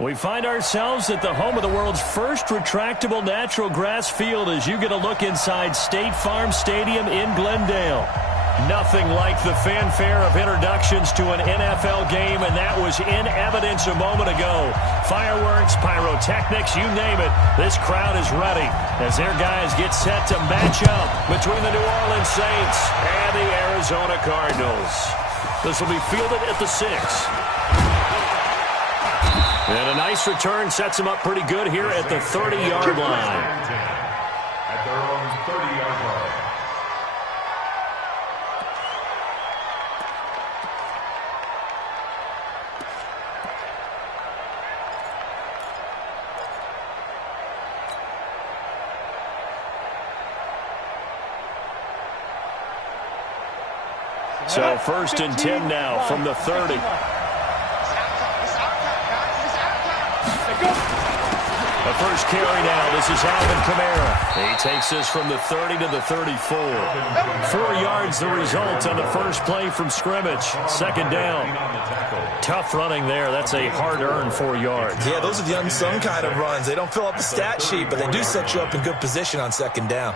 We find ourselves at the home of the world's first retractable natural grass field as you get a look inside State Farm Stadium in Glendale. Nothing like the fanfare of introductions to an NFL game, and that was in evidence a moment ago. Fireworks, pyrotechnics, you name it. This crowd is ready as their guys get set to match up between the New Orleans Saints and the Arizona Cardinals. This will be fielded at the 6. And a nice return sets them up pretty good here at the 30-yard line. At their own 30-yard line. So 1st and 10 now from the 30. The first carry now. This is Alvin Kamara. He takes this from the 30 to the 34. 4 yards the result on the first play from scrimmage. 2nd down. Tough running there. That's a hard-earned 4 yards. Yeah, those are the unsung kind of runs. They don't fill up the stat sheet, but they do set you up in good position on 2nd down.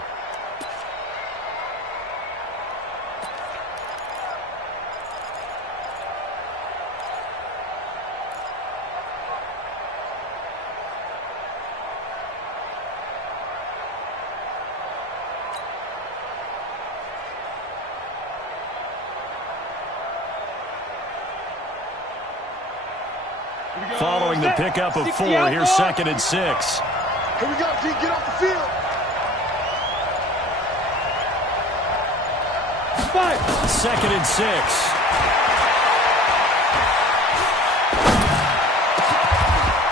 Following the pickup of 4, here's 2nd and 6. Here we go, D, get off the field. 2nd and 6.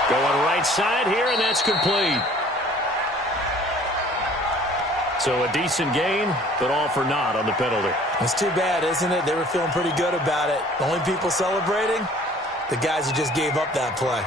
Going right side here, and that's complete. So a decent gain, but all for naught on the penalty. It's too bad, isn't it? They were feeling pretty good about it. The only people celebrating? The guys who just gave up that play.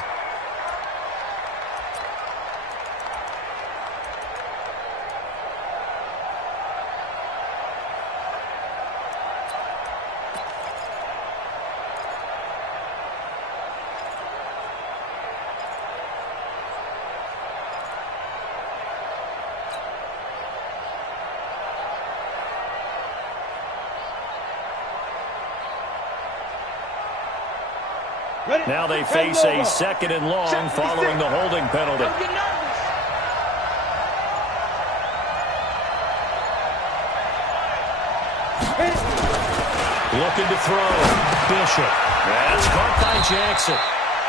Now they face a 2nd and long following the holding penalty. Looking to throw. Bishop. That's caught by Jackson.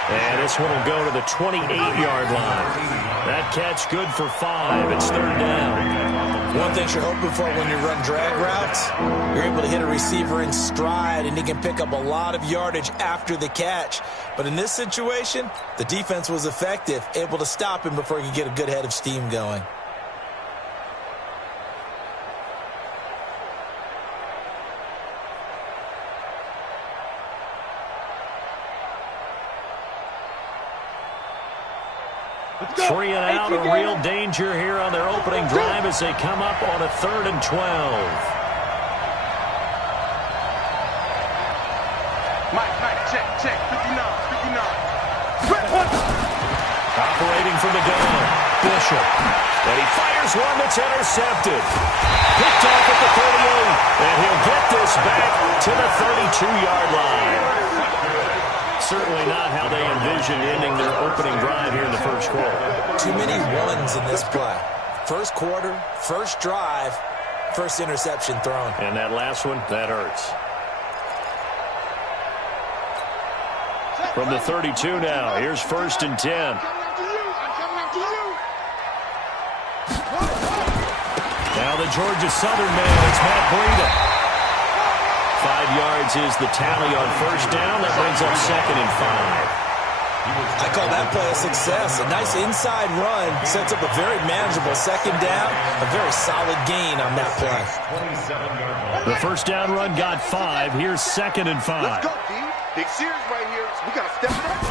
And this one will go to the 28-yard line. That catch good for 5. It's 3rd down. One thing you're hoping for when you run drag routes, you're able to hit a receiver in stride, and he can pick up a lot of yardage after the catch. But in this situation, the defense was effective, able to stop him before he could get a good head of steam going. Free and out, a real danger here on their opening drive as they come up on a 3rd and 12. Mike, check, 59. Operating from the gun, Bishop. And he fires one that's intercepted. Picked off at the 38, and he'll get this back to the 32-yard line. Certainly not how they envisioned ending their opening drive here in the first quarter. Too many ones in this play. First quarter, first drive, first interception thrown. And that last one, that hurts. From the 32 now, here's 1st and 10. Now the Georgia Southern man, it's Matt Breida. 5 yards is the tally on 1st down. That brings up 2nd and 5. I call that play a success. A nice inside run sets up a very manageable 2nd down. A very solid gain on that play. The 1st down run got 5. Here's 2nd and 5. Let's go, D. Big series right here. We got to step it up.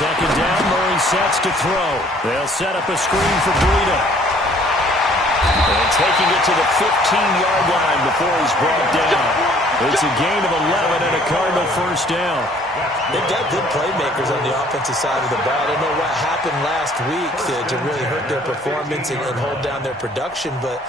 2nd down, Murray sets to throw. They'll set up a screen for Breida. And taking it to the 15-yard line before he's brought down. It's a gain of 11 and a Cardinal first down. They've got good playmakers on the offensive side of the ball. I don't know what happened last week to really hurt their performance and hold down their production, but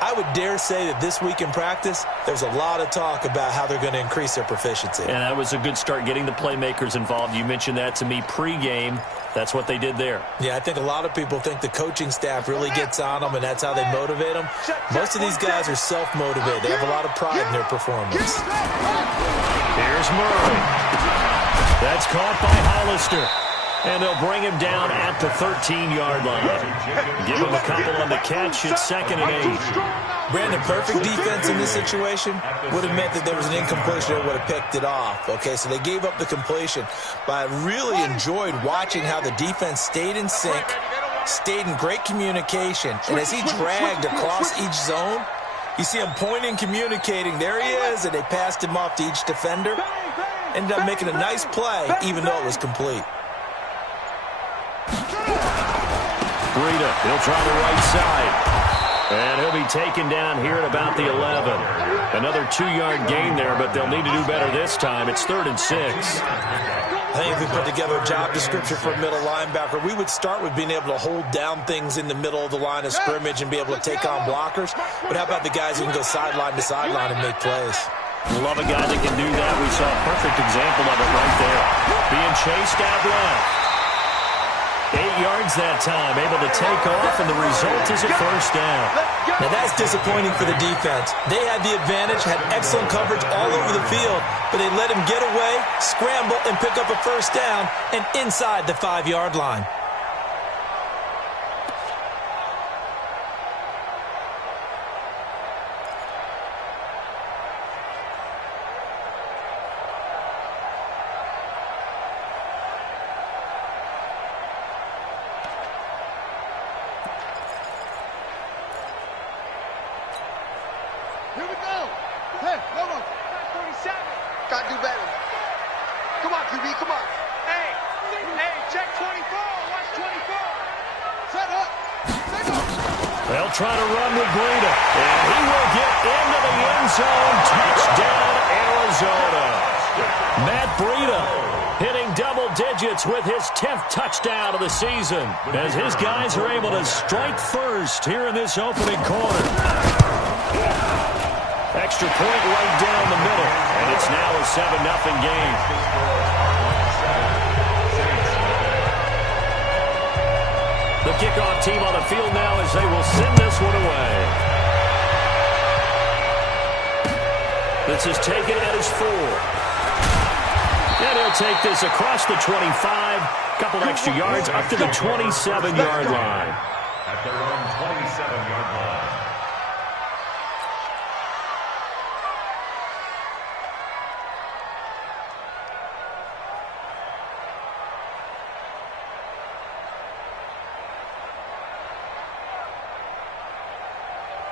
I would dare say that this week in practice, there's a lot of talk about how they're going to increase their proficiency. And that was a good start, getting the playmakers involved. You mentioned that to me pregame. That's what they did there. Yeah, I think a lot of people think the coaching staff really gets on them, and that's how they motivate them. Most of these guys are self-motivated. They have a lot of pride in their performance. Here's Murray. That's caught by Hollister. And they'll bring him down at the 13-yard line. Give him a couple on the catch. It's 2nd and 8. Brandon, perfect defense in this situation would have meant that there was an incompletion that would have picked it off. Okay, so they gave up the completion. But I really enjoyed watching how the defense stayed in sync, stayed in great communication. And as he dragged across each zone, you see him pointing, communicating. There he is, and they passed him off to each defender. Ended up making a nice play, even though it was complete. Breida, he'll try the right side. And he'll be taken down here at about the 11. Another 2-yard gain there, but they'll need to do better this time. It's 3rd and 6. I think if we put together a job description for a middle linebacker, we would start with being able to hold down things in the middle of the line of scrimmage and be able to take on blockers. But how about the guys who can go sideline to sideline and make plays? Love a guy that can do that. We saw a perfect example of it right there. Being chased out left. 8 yards that time, able to take off, and the result is a first down. Now that's disappointing for the defense. They had the advantage, had excellent coverage all over the field, but they let him get away, scramble, and pick up a first down, and inside the 5-yard line. Here we go. Hey, no. 47. Got to do better. Come on, QB, come on. Hey, check 24. Watch 24. Set up. They'll try to run with Breida. And he will get into the end zone. Touchdown, Arizona. Matt Breida hitting double digits with his 10th touchdown of the season, as his guys are able to strike first here in this opening quarter. Extra point right down the middle, and it's now a 7-0 game. The kickoff team on the field now as they will send this one away. This is taken at his 4. And he'll take this across the 25, couple extra yards up to the 27-yard line. At their own 27-yard line.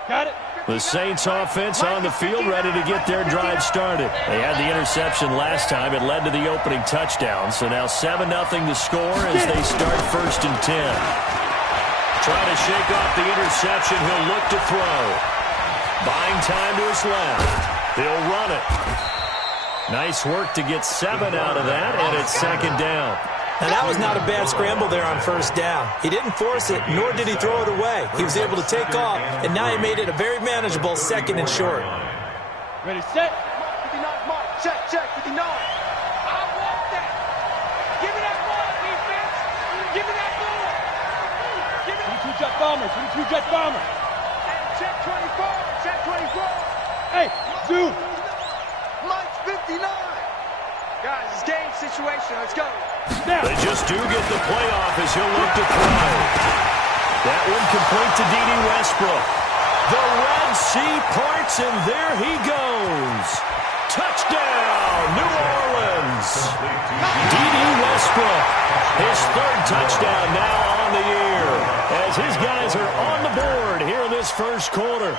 Got it. The Saints offense on the field, ready to get their drive started. They had the interception last time. It led to the opening touchdown. So now 7-0 to score as they start 1st and 10. Trying to shake off the interception. He'll look to throw. Buying time to his left. He'll run it. Nice work to get 7 out of that, and it's 2nd down. Now, that was not a bad scramble there on 1st down. He didn't force it, nor did he throw it away. He was able to take off, and now he made it a very manageable 2nd and short. Ready, set. 59, mark. Check, 59. I want that. Give me that ball, defense. Give me that ball. Give me 22 jet bombers. 22 jet bombers. Check 24. Check 24. Hey, zoom. Mike's 59. Guys, it's game situation. Let's go. They just do get the playoff as he'll look to throw. That one complete to D.D. Westbrook. The Red Sea parts, and there he goes. Touchdown, New Orleans. D.D. Westbrook, his 3rd touchdown now on the year, as his guys are on the board here in this 1st quarter.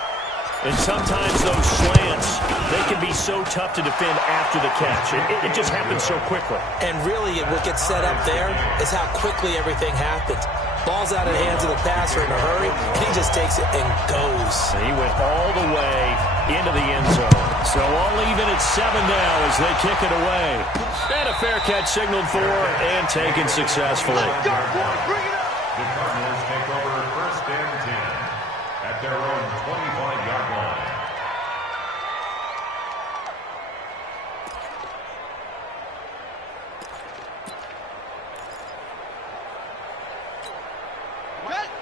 And sometimes those slants, they can be so tough to defend after the catch. It just happens so quickly. And really, what gets set up there is how quickly everything happens. Ball's out of the hands of the passer in a hurry, and he just takes it and goes. He went all the way into the end zone. So all even at 7 now as they kick it away. And a fair catch signaled for and taken successfully. The Cardinals take over 1st and 10 at their own 25-yard line.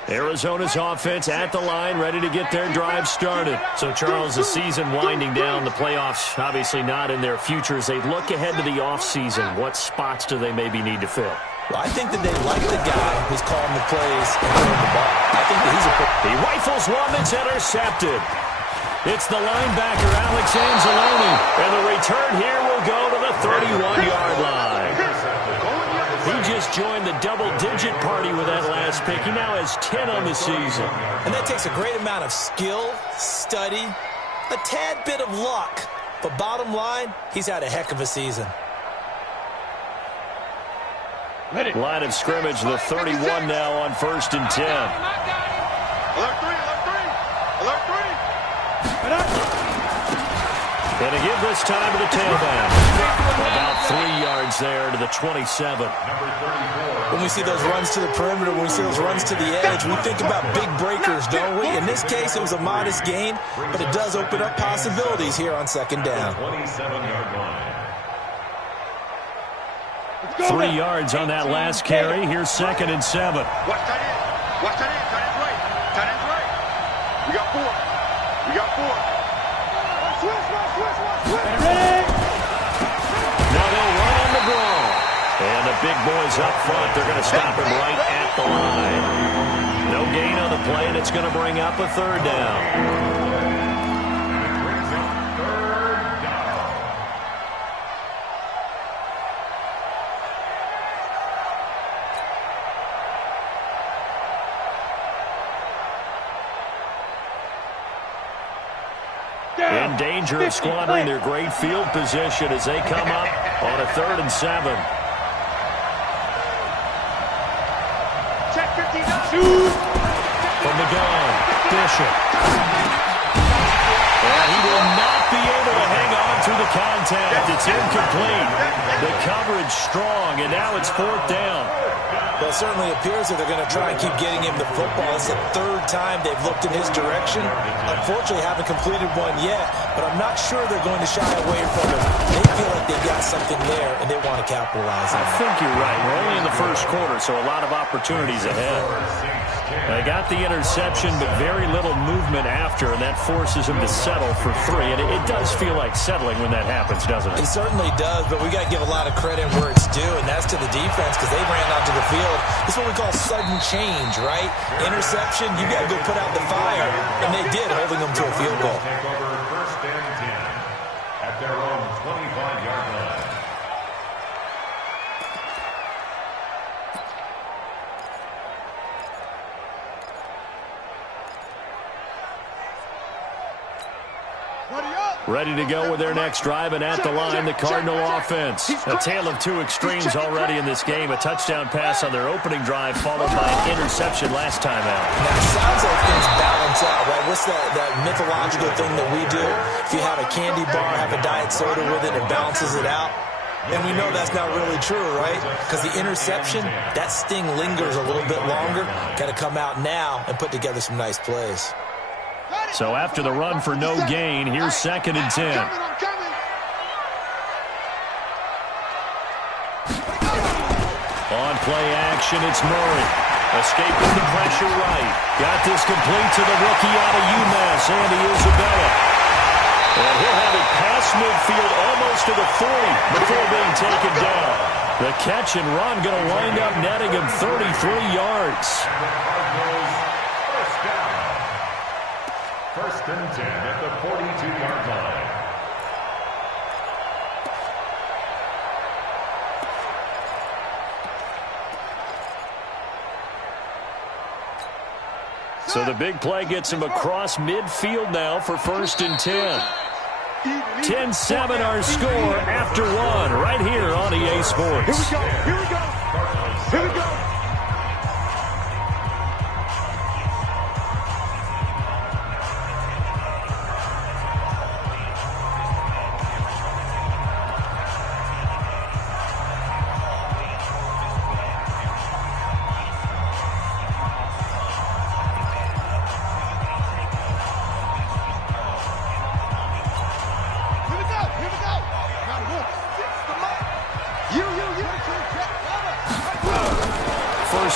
Arizona's offense at the line, ready to get their drive started. So, Charles, the season winding down, the playoffs obviously not in their future. As they look ahead to the offseason, what spots do they maybe need to fill? Well, I think that they like the guy who's calling the plays and throwing the ball. I think that he's a... He rifles one that's intercepted. It's the linebacker, Alex Anzalone. And the return here will go to the 31-yard line. He just joined the double-digit party with that last pick. He now has 10 on the season. And that takes a great amount of skill, study, a tad bit of luck. But bottom line, he's had a heck of a season. Line of scrimmage, the 31 now on 1st and 10. Alert 3, alert 3, alert 3. And a give this time to the tailback. About 3 yards there to the 27. When we see those runs to the perimeter, when we see those runs to the edge, we think about big breakers, don't we? In this case, it was a modest gain, but it does open up possibilities here on 2nd down. 27-yard line. 3 yards on that last carry. Here's 2nd and 7. Watch tight end. Watch tight end. Tight end's right. Tight end's right. We got 4. We got 4. Now they'll run on the draw. And the big boys up front, they're going to stop him right at the line. No gain on the play, and it's going to bring up a 3rd down. In danger of squandering their great field position as they come up on a 3rd and 7. Check 59. From the gun, Bishop. And he will not be able to hang on through the contact. It's incomplete. The coverage strong, and now it's 4th down. Well, it certainly appears that they're going to try and keep getting him the football. It's the 3rd time they've looked in his direction. Unfortunately, haven't completed one yet, but I'm not sure they're going to shy away from it. They feel like they've got something there, and they want to capitalize on it. I think you're right. We're only in the 1st quarter, so a lot of opportunities ahead. They got the interception, but very little movement after, and that forces him to settle for 3. And it does feel like settling when that happens, doesn't it? It certainly does, but we got to give a lot of credit where it's due, and that's to the defense because they ran onto the field. This is what we call sudden change, right? Interception, you got to go put out the fire, and they did, holding them to a field goal. Take over 1st and 10 at their own 25-yard line. Ready to go with their next drive, and at the line, the Cardinal offense. A tale of 2 extremes already in this game. A touchdown pass on their opening drive, followed by an interception last time out. Now, it sounds like things balance out, right? What's that mythological thing that we do? If you have a candy bar, have a diet soda with it, it balances it out. And we know that's not really true, right? Because the interception, that sting lingers a little bit longer. Got to come out now and put together some nice plays. So after the run for no gain, here's 2nd and 10. On play action, it's Murray. Escaping the pressure right. Got this complete to the rookie out of UMass, Andy Isabella. And he'll have it past midfield almost to the 40 before being taken down. The catch and run going to wind up netting him 33 yards. 1st and 10 at the 42-yard line. So the big play gets him across midfield now for 1st and 10. 10-7 our score after 1 right here on EA Sports. Here we go. Here we go. Here we go.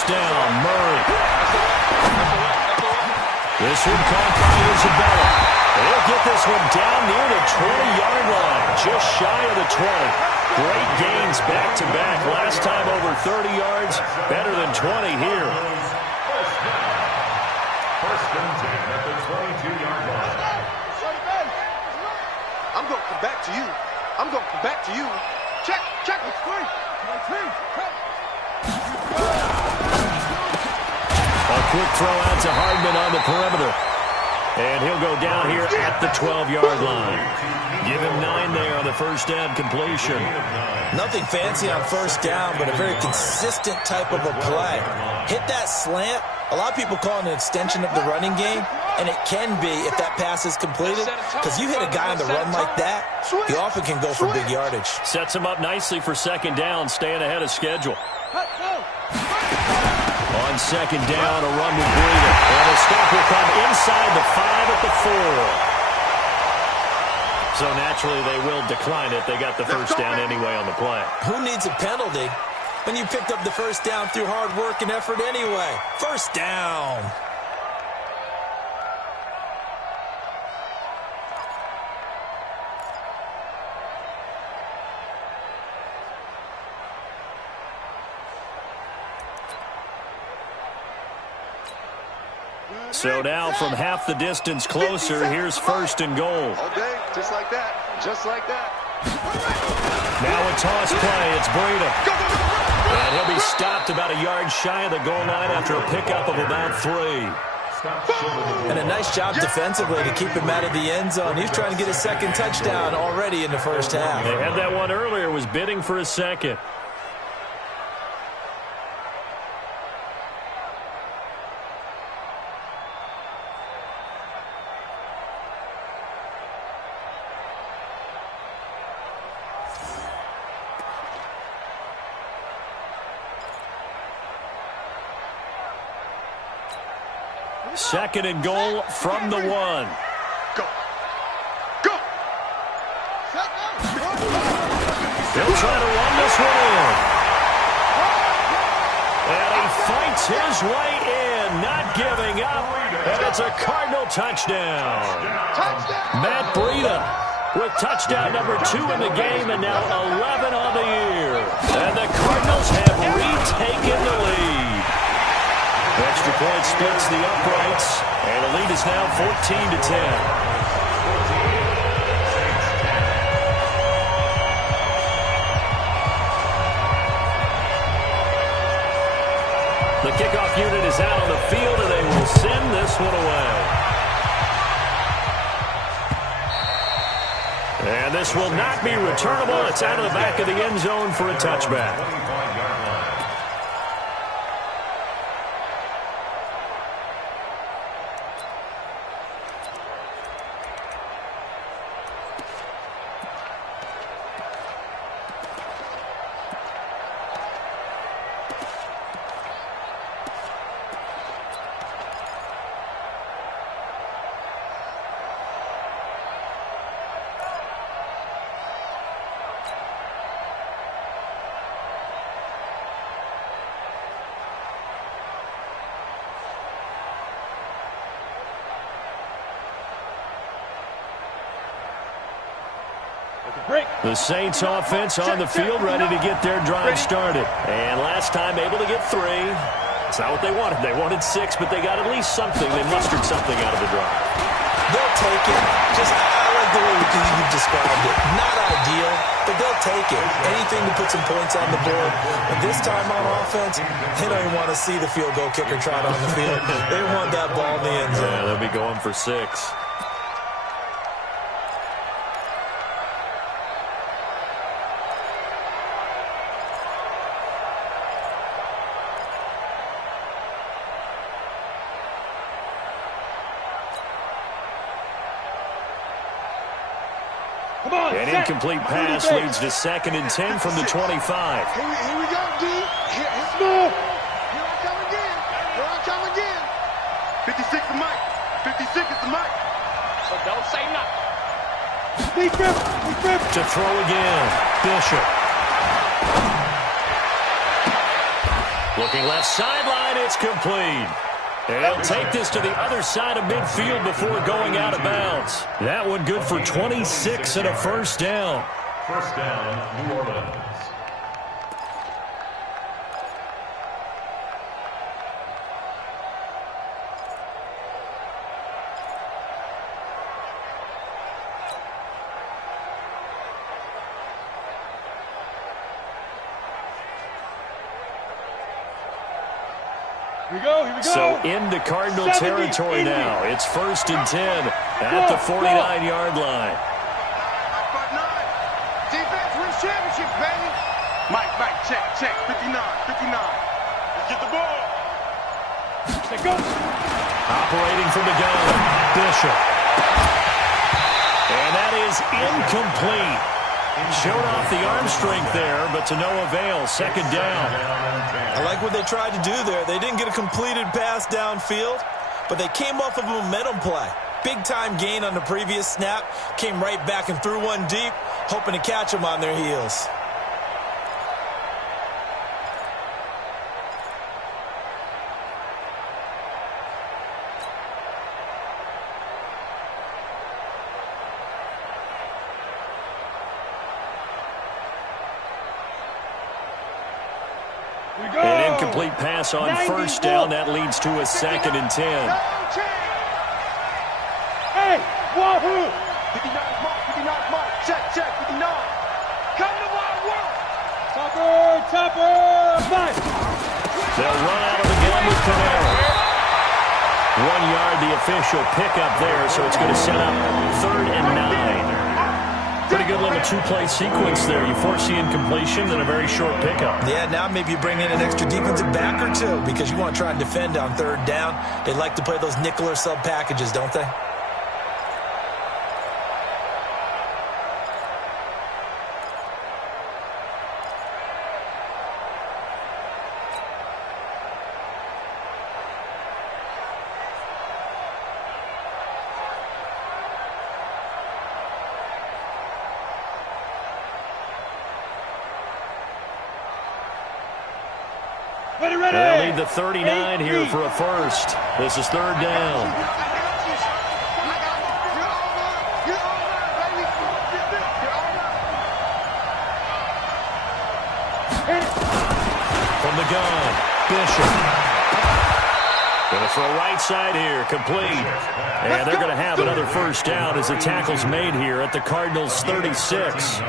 first down. Murray. This one caught by Isabella. They'll get this one down near the 20-yard line, just shy of the 20. Great gains back-to-back. Last time over 30 yards, better than 20 here. First and 10 at the 22-yard line. I'm going to come back to you. I'm going to come back to you. Check. It's free. A quick throw out to Hardman on the perimeter. And he'll go down here at the 12-yard line. Give him 9 there on the first down completion. Nothing fancy on first down, but a very consistent type of a play. Hit that slant. A lot of people call it an extension of the running game, and it can be if that pass is completed, because you hit a guy on the run like that, he often can go for big yardage. Sets him up nicely for second down, staying ahead of schedule. On second down, a run with Breida. And a stop will come inside the 5 at the 4. So naturally, they will decline it. They got the first down anyway on the play. Who needs a penalty when you picked up the first down through hard work and effort anyway? First down. So now from half the distance closer, here's first and goal. Okay, just like that. Just like that. Now a toss play. It's Breida. And he'll be stopped about a yard shy of the goal line after a pickup of about 3. And a nice job defensively to keep him out of the end zone. He's trying to get a second touchdown already in the first half. They had that one earlier, was bidding for a second. Second and goal from the 1. Go. He'll try to run this one in. And he fights his way in, not giving up. And it's a Cardinal touchdown. Matt Breida with touchdown number 2 in the game and now 11 on the year. And the Cardinals have retaken the lead. Extra point splits the uprights, and the lead is now 14-10. The kickoff unit is out on the field, and they will send this one away. And this will not be returnable. It's out of the back of the end zone for a touchback. The Saints offense on the field, ready to get their drive started. And last time able to get 3. It's not what they wanted. They wanted 6, but they got at least something. They mustered something out of the drive. They'll take it. I like the way you've described it. Not ideal, but they'll take it. Anything to put some points on the board. But this time on offense, they don't even want to see the field goal kicker trot on the field. They want that ball in the end zone. Yeah, they'll be going for 6. An incomplete pass leads to 2nd and 10 from the 25. Here we go, D. It's move. Here I come again. Here I come again. 56 is Mike. 56 is the Mike. So don't say nothing. To throw again. Bishop. Looking left sideline, it's complete. And he'll take this to the other side of midfield before going out of bounds. That one good for 26 and a first down. First down, New Orleans. Here we go. So into Cardinal territory now. It's 1st and 10 at the 49-yard line. Defense wins championships, baby. Mike, check. 59. Let's get the ball. Let's go. Operating from the gun, Bishop. And that is incomplete. Showed off the arm strength there, but to no avail. Second down. I like what they tried to do there. They didn't get a completed pass downfield, but they came off of a momentum play. Big-time gain on the previous snap. Came right back and threw one deep, hoping to catch them on their heels. An incomplete pass on first down. That leads to a 2nd and 10. Hey, wahoo! 59 mark. Check, 59. Come to my work. Topper, five. They'll run out of the gun with Camaro. 1 yard, the official pickup there, so it's going to set up 3rd and 9. Pretty good little two-play sequence there. You force the incompletion, then a very short pickup. Yeah, now maybe you bring in an extra defensive back or two because you want to try and defend on 3rd down. They like to play those nickel or sub packages, don't they? They'll lead the 39 here for a first. This is 3rd down. From the gun, Bishop. Going to throw right side here, complete. And they're going to have another first down as the tackle's made here at the Cardinals' 36.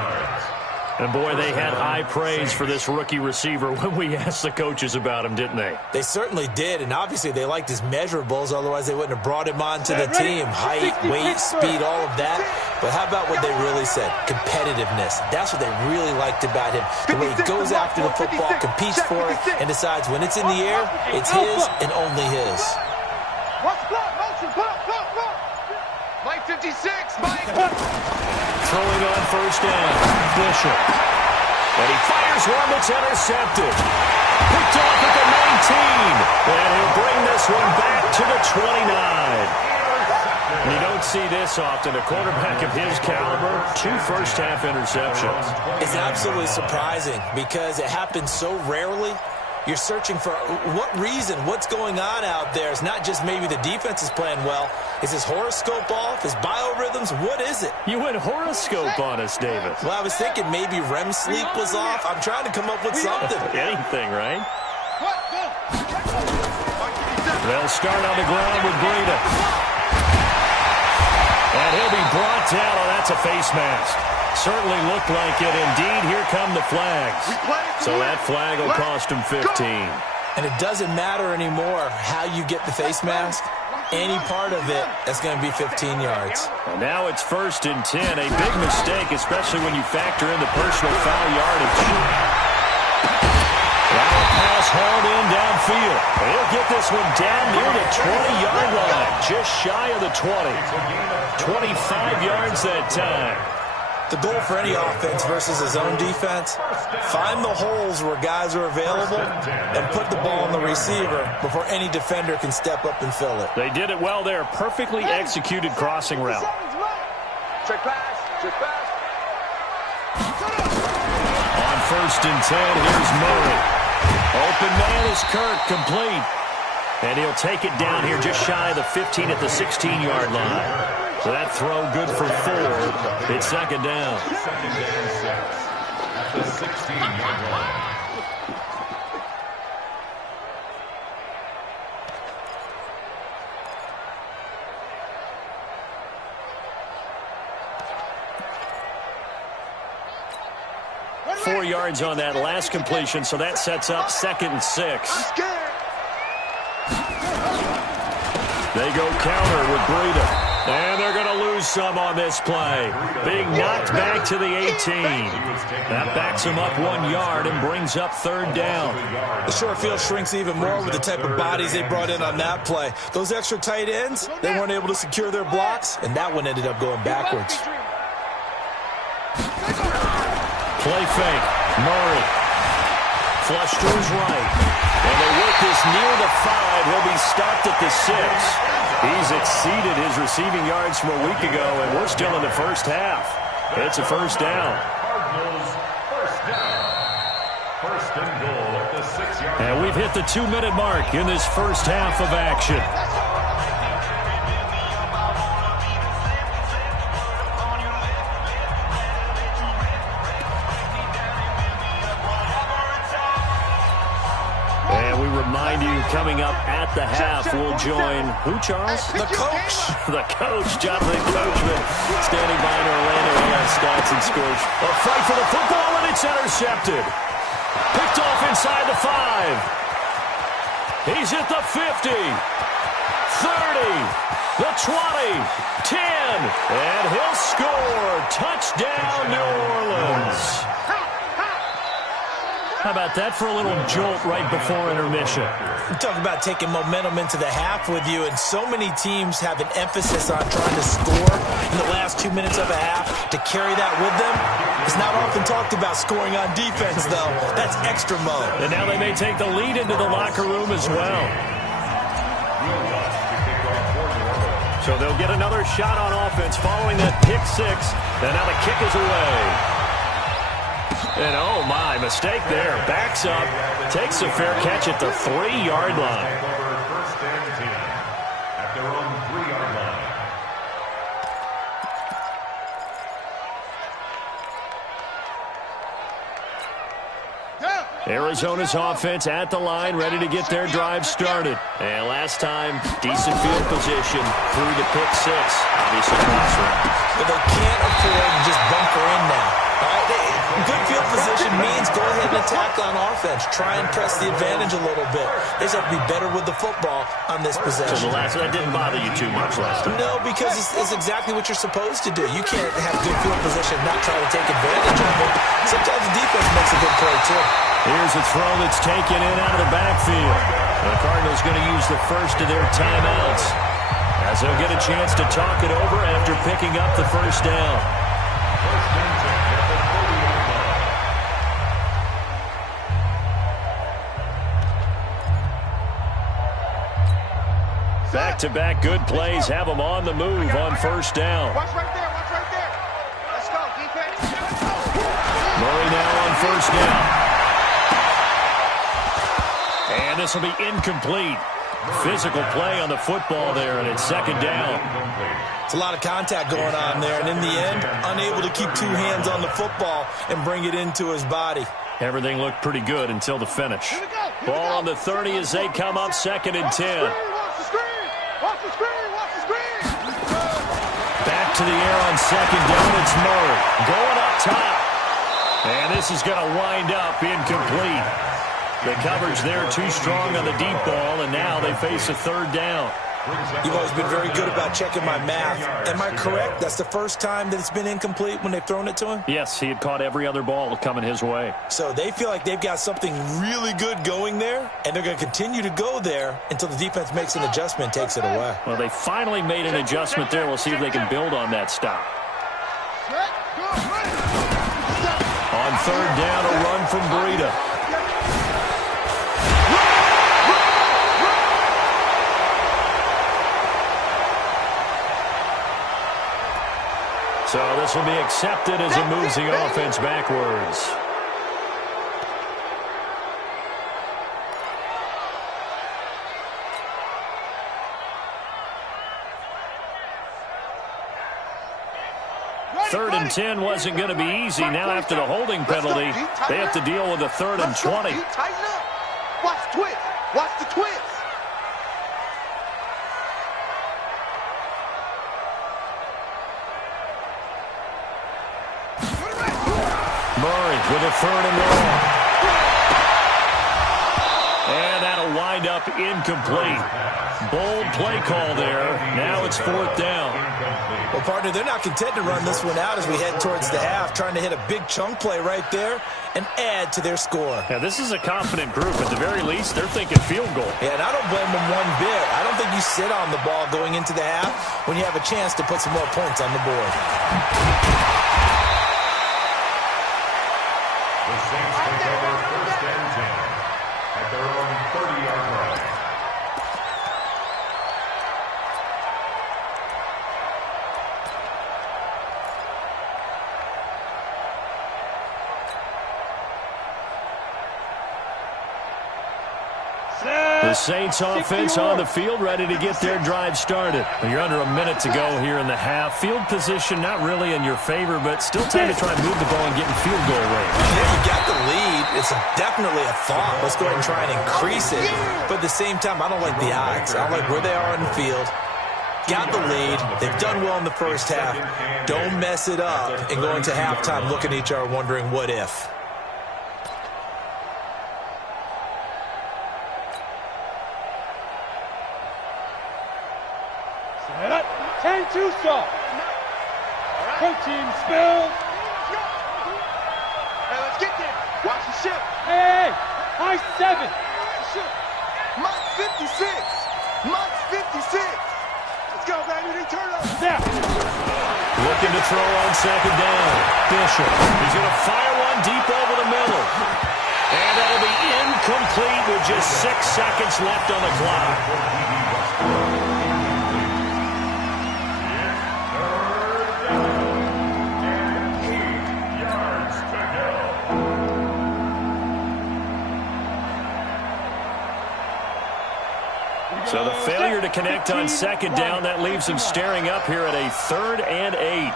And, boy, they had high praise for this rookie receiver when we asked the coaches about him, didn't they? They certainly did, and obviously they liked his measurables, otherwise they wouldn't have brought him onto the team. Height, weight, speed, all of that. But how about what they really said? Competitiveness. That's what they really liked about him. The way he goes after the football, competes for it, and decides when it's in the air, it's his and only his. Mike 56, Mike. Throwing on first down, Bishop. And he fires one that's intercepted. Picked off at the 19. And he'll bring this one back to the 29. You don't see this often. A quarterback of his caliber, 2 first-half interceptions. It's absolutely surprising because it happens so rarely. You're searching for what reason, what's going on out there. It's not just maybe the defense is playing well. Is his horoscope off? His biorhythms? What is it? You went horoscope on us, David. Well, I was thinking maybe REM sleep was off. I'm trying to come up with something. Anything, right? They'll start on the ground with Breida. And he'll be brought down. Oh, that's a face mask. Certainly looked like it. Indeed, here come the flags. So that flag will cost him 15. And it doesn't matter anymore how you get the face mask. Any part of it, that's going to be 15 yards. And now it's 1st and 10. A big mistake, especially when you factor in the personal foul yardage. Now a pass hauled in downfield. He'll get this one down near the 20-yard line. Just shy of the 20. 25 yards that time. The goal for any offense versus his own defense, find the holes where guys are available and put the ball on the receiver before any defender can step up and fill it. They did it well there. Perfectly executed crossing route. Check pass. On 1st and 10, here's Murray. Open man is Kirk, complete. And he'll take it down here just shy of the 15 at the 16-yard line. So that throw good for 4. It's second down. Second and 6 at the 16-yard line. Four yards on that last completion, so that sets up 2nd and 6. They go counter with Breida. And they're going to lose some on this play. Being knocked back to the 18. That backs them up 1 yard and brings up 3rd down. The short field shrinks even more with the type of bodies they brought in on that play. Those extra tight ends, they weren't able to secure their blocks, and that one ended up going backwards. Play fake. Murray. Flush to his right. And they work this near the 5. He'll be stopped at the 6. He's exceeded his receiving yards from a week ago, and we're still in the first half. It's a first down. Cardinals first down. First and goal at the 6-yard line. And we've hit the 2-minute mark in this first half of action. Remind you, coming up at the half, we'll join who, Charles? The coach. The coach, Jonathan Coachman, standing by in Orlando. We'll have stats and scores. A fight for the football, and it's intercepted. Picked off inside the 5. He's at the 50, 30, the 20, 10, and he'll score. Touchdown, New Orleans. How about that for a little jolt right before intermission? Talk about taking momentum into the half with you, and so many teams have an emphasis on trying to score in the last 2 minutes of a half. To carry that with them, it's not often talked about scoring on defense, though. That's extra mode. And now they may take the lead into the locker room as well. So they'll get another shot on offense following that pick 6. And now the kick is away. And oh my, mistake there. Backs up, takes a fair catch at the 3-yard line. First and 10 at their own 3-yard line. Arizona's offense at the line, ready to get their drive started. And last time, decent field position through the pick 6. Obviously, but they can't afford to just bunker in now. Good field position means go ahead and attack on offense. Try and press the advantage a little bit. They just have to be better with the football on this possession. So that didn't bother you too much last time? No, because it's exactly what you're supposed to do. You can't have good field position and not try to take advantage of it. Sometimes the defense makes a good play, too. Here's a throw that's taken in out of the backfield. The Cardinals going to use the first of their timeouts as they'll get a chance to talk it over after picking up the first down. Back-to-back good plays have them on the move on first down. Watch right there, watch right there. Let's go, defense. Murray now on first down. And this will be incomplete. Physical play on the football there, and it's second down. It's a lot of contact going on there, and in the end, unable to keep 2 hands on the football and bring it into his body. Everything looked pretty good until the finish. Ball on the 30 as they come up 2nd and 10. Back to the air on second down. It's Murray going up top. And this is going to wind up incomplete. The coverage there too strong on the deep ball, and now they face a 3rd down. You've always been very good about checking my math. Am I correct? That's the first time that it's been incomplete when they've thrown it to him? Yes, he had caught every other ball coming his way. So they feel like they've got something really good going there, and they're going to continue to go there until the defense makes an adjustment and takes it away. Well, they finally made an adjustment there. We'll see if they can build on that stop. On 3rd down, a run from Breida. So this will be accepted as it moves the offense backwards. 3rd and 10 wasn't going to be easy. Now after the holding penalty, they have to deal with a 3rd and 20. Tighten up. Watch the twist. Watch the twist. Murray with a 3rd and long. And that'll wind up incomplete. Bold play call there. Now it's 4th down. Well, partner, they're not content to run this one out as we head towards the half, trying to hit a big chunk play right there and add to their score. Yeah, this is a confident group. At the very least, they're thinking field goal. Yeah, and I don't blame them one bit. I don't think you sit on the ball going into the half when you have a chance to put some more points on the board. The Saints take over 1st and 10 at their own 30-yard line. The Saints offense on the field, ready to get their drive started. You're under a minute to go here in the half. Field position not really in your favor, but still time to try and move the ball and get in field goal range. Yeah, you got the lead. It's definitely a thought. Let's go ahead and try and increase it. But at the same time, I don't like the odds. I don't like where they are on the field. Got the lead. They've done well in the first half. Don't mess it up and go into halftime looking at each other wondering what if. Set up. 10-2 stop. Protein spill. Hey, let's get there. Watch the ship. Hey, high 7. Mach 56. Mach 56. Let's go, baby. Return up. Now. Looking to throw on 2nd down. Bishop. He's going to fire one deep over the middle. And that'll be incomplete with just 6 seconds left on the clock. So the failure to connect on 2nd down, that leaves them staring up here at a 3rd and 8.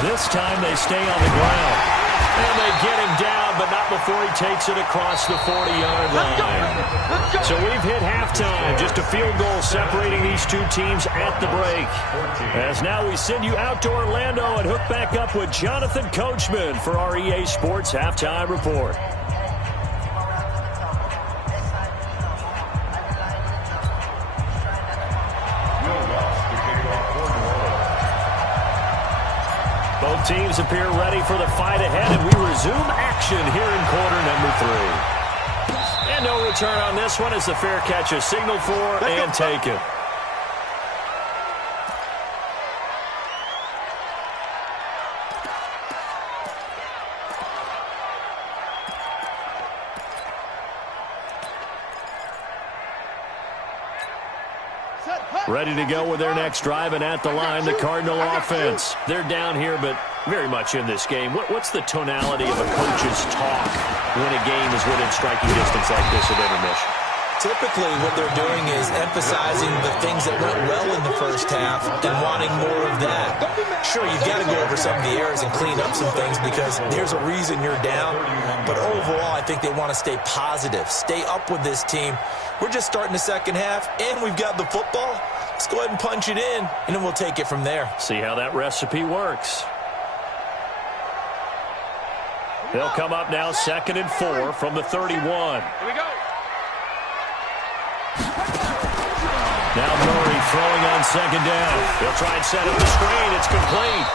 This time they stay on the ground. And they get him down, but not before he takes it across the 40-yard line. So we've hit halftime. Just a field goal separating these two teams at the break. As now we send you out to Orlando and hook back up with Jonathan Coachman for our EA Sports Halftime Report. Both teams appear ready for the fight ahead, and we resume action here in quarter number 3. And no return on this one as the fair catch is signaled for and taken. Ready to go with their next drive, and at the line, the Cardinal offense. They're down here, but very much in this game. What's the tonality of a coach's talk when a game is within striking distance like this at intermission? Typically, what they're doing is emphasizing the things that went well in the first half and wanting more of that. Sure, you've got to go over some of the errors and clean up some things because there's a reason you're down. But overall, I think they want to stay positive, stay up with this team. We're just starting the second half, and we've got the football. Let's go ahead and punch it in, and then we'll take it from there. See how that recipe works. They'll come up now 2nd and 4 from the 31. Here we go. Now Murray throwing on 2nd down. They'll try and set up the screen. It's complete.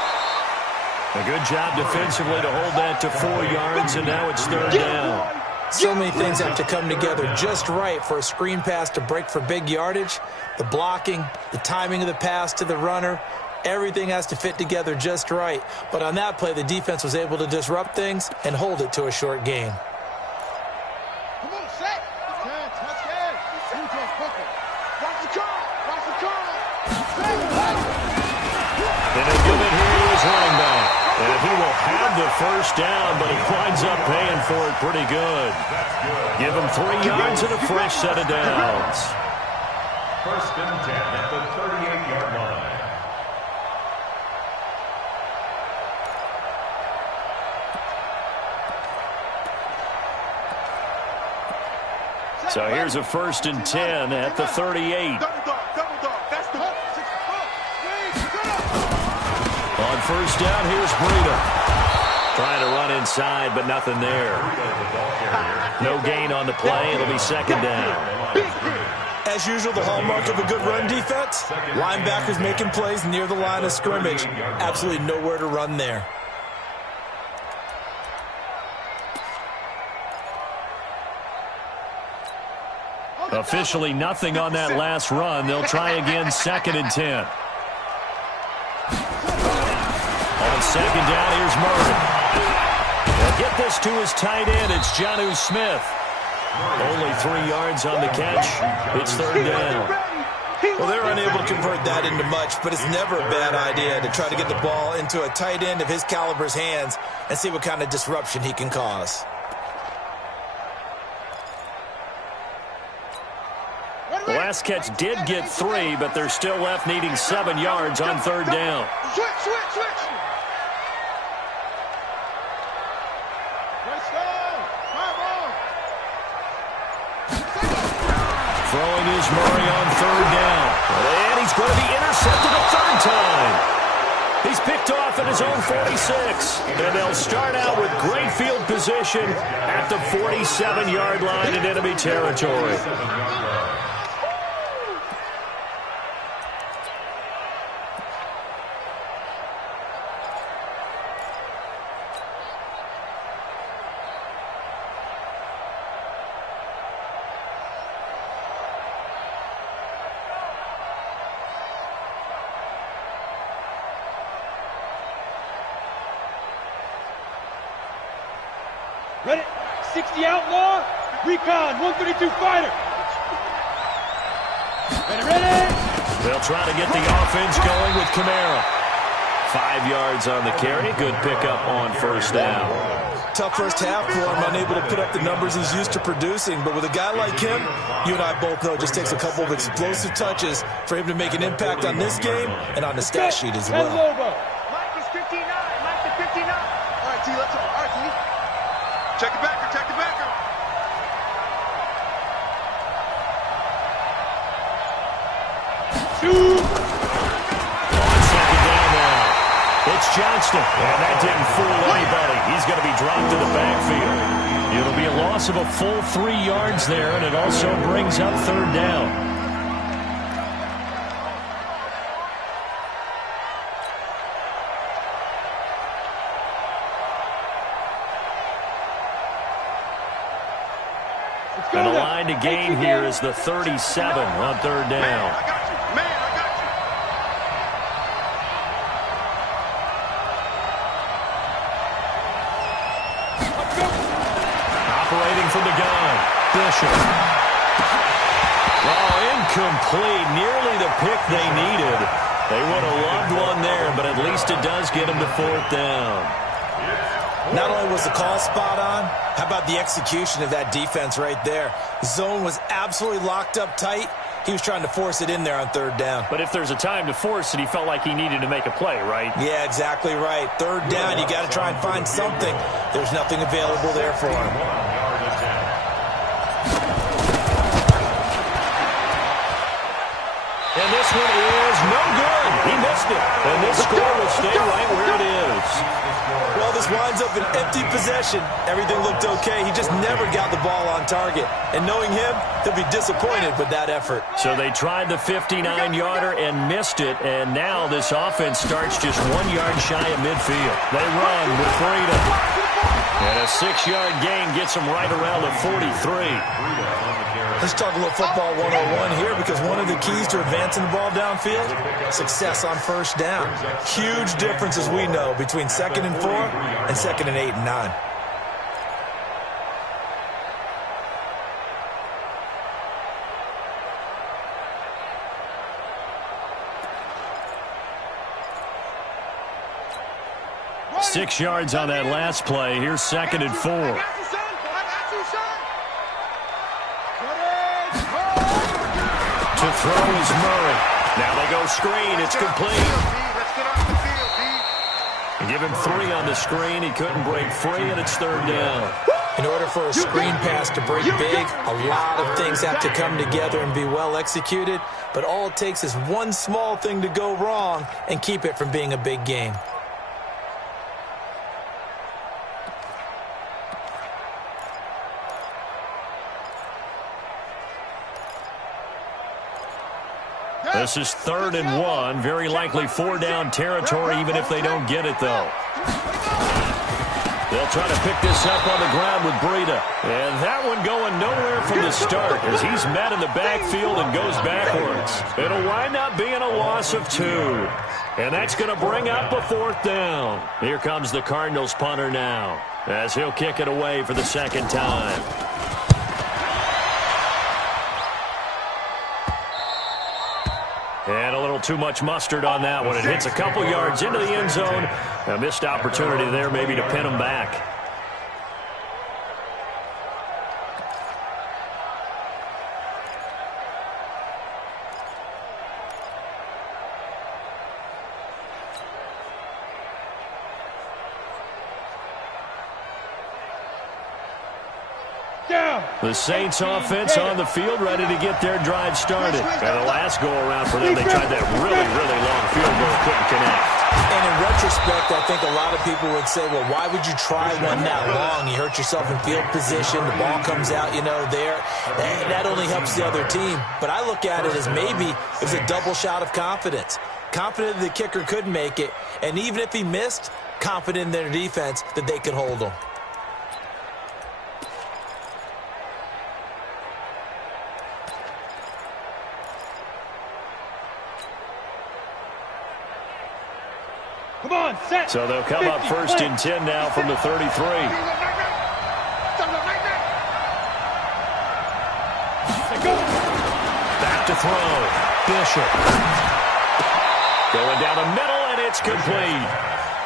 A good job defensively to hold that to 4 yards, and now it's 3rd down. So many things have to come together just right for a screen pass to break for big yardage. The blocking, the timing of the pass to the runner, everything has to fit together just right. But on that play, the defense was able to disrupt things and hold it to a short gain. Come on, set. Touch in. Watch the curl. Watch the curl. And they give it here to his running back. And he will have the first down, but he winds up paying for it pretty good. Give him 3 yards and a fresh set of downs. 1st and 10 at the 38-yard line. So here's a 1st and 10 at the 38. On 1st down, here's Breida. Trying to run inside, but nothing there. No gain on the play. It'll be 2nd down. As usual, the hallmark of a good run defense, linebackers making plays near the line of scrimmage. Absolutely nowhere to run there. Officially nothing on that last run. They'll try again, 2nd and 10. On 2nd down, here's Murray. They'll get this to his tight end. It's Jonnu Smith. Only 3 yards on the catch. It's 3rd down. Well, they're unable to convert that into much, but it's never a bad idea to try to get the ball into a tight end of his caliber's hands and see what kind of disruption he can cause. The last catch did get 3, but they're still left needing 7 yards on 3rd down. Switch. Throwing is Murray on 3rd down. And he's going to be intercepted a 3rd time. He's picked off at his own 46. And they'll start out with great field position at the 47-yard line in enemy territory. Ready? 60 outlaw. Recon, 132 fighter. Ready? They'll try to get the offense going with Kamara. 5 yards on the carry. Good pickup on 1st down. Tough first half for him, unable to put up the numbers he's used to producing. But with a guy like him, you and I both know it just takes a couple of explosive touches for him to make an impact on this game and on the stat sheet as well. Mike is 59. Mike is 59. All right, T, let's go. All right, T. Check the backer. Check the backer. Shoot. On 2nd down now. It's Johnston. And that didn't fool anybody. He's going to be dropped to the backfield. It'll be a loss of a full 3 yards there, and it also brings up 3rd down. And the line to gain here is the 37 on 3rd down. Man, I got you. Operating from the gun, Bishop. Oh, incomplete. Nearly the pick they needed. They would have loved one there, but at least it does get them to 4th down. Not only was the call spot on, how about the execution of that defense right there? Zone was absolutely locked up tight. He was trying to force it in there on 3rd down. But if there's a time to force it, he felt like he needed to make a play, right? Yeah, exactly right. 3rd down, you got to try and find something. There's nothing available there for him. And this one is no good. He missed it. And this score will stay right where it is. Well, this winds up an empty possession. Everything looked okay. He just never got the ball on target. And knowing him, he'll be disappointed with that effort. So they tried the 59-yarder and missed it. And now this offense starts just 1 yard shy of midfield. They run with freedom. And a 6-yard gain gets them right around the 43. Let's talk a little football 101 here, because one of the keys to advancing the ball downfield, success on 1st down. Huge difference, as we know, between 2nd and 4 and 2nd and 8 and 9. Six yards on that last play. Here's 2nd and 4. To throw is Murray. Now they go screen. It's complete. Give him 3 on the screen. He couldn't break free, and it's 3rd down. In order for a screen pass to break big, a lot of things have to come together and be well executed, but all it takes is one small thing to go wrong and keep it from being a big game. This is 3rd and 1, very likely 4-down territory, even if they don't get it, though. They'll try to pick this up on the ground with Breida. And that one going nowhere from the start as he's met in the backfield and goes backwards. It'll wind up being a loss of 2. And that's going to bring up a 4th down. Here comes the Cardinals punter now as he'll kick it away for the 2nd time. And a little too much mustard on that one. It hits a couple yards into the end zone. A missed opportunity there maybe to pin them back. The Saints offense on the field ready to get their drive started. And the last go-around for them, they tried that really, really long field goal, couldn't connect. And in retrospect, I think a lot of people would say, well, why would you try one that long? You hurt yourself in field position. The ball comes out, there. That only helps the other team. But I look at it as maybe it was a double shot of confidence. Confident the kicker could make it. And even if he missed, confident in their defense that they could hold him. So they'll come up 1st and 10 now from the 33. Back to throw. Bishop. Going down the middle, and it's complete.